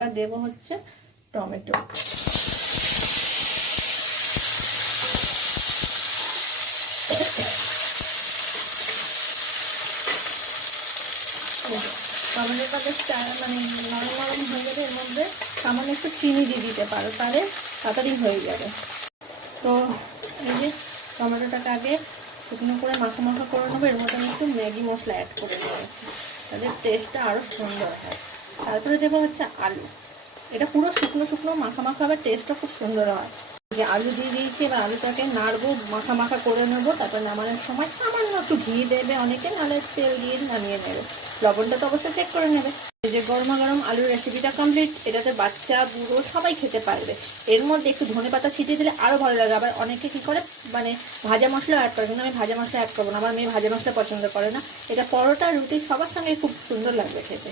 দেব হচ্ছে টমেটো। টমেটোটা বেশ মানে নরম নরম হয়ে যাবে, এর মধ্যে সামান্য একটু চিনি দিয়ে দিতে পারো, তাহলে তাড়াতাড়ি হয়ে যাবে। তো এই যে টমেটোটাকে আগে শুকনো করে মাখা মাখা করে নেবো, এর মধ্যে আমি একটু ম্যাগি মশলা অ্যাড করে দিয়েছি, তাদের টেস্টটা আরও সুন্দর হয়। তারপরে দেবো হচ্ছে আলু, এটা পুরো শুকনো শুকনো মাখা মাখা হবে, টেস্টটা খুব সুন্দর হয়। যে আলু দিয়ে দিয়েছি, এবার আলুটাকে নাড়বো, মাখা মাখা করে নেবো। তারপর নামানোর সময় সামান্য একটু ঘি দেবে অনেকে, নাহলে তেল দিয়ে নামিয়ে নেবে। লবণটা তো অবশ্যই চেক করে নেবে। এই যে গরমা গরম আলুর রেসিপিটা কমপ্লিট। এটাতে বাচ্চা বুড়ো সবাই খেতে পারবে। এর মধ্যে একটু ধনেপাতা ছিটিয়ে দিলে আরও ভালো লাগে। আবার অনেকে কী করে মানে ভাজা মশলা অ্যাড করে, কিন্তু আমি ভাজা মশলা অ্যাড করবো না, আমার মেয়ে ভাজা মশলা পছন্দ করে না। এটা পরোটা রুটি সবার সঙ্গে খুব সুন্দর লাগবে খেতে।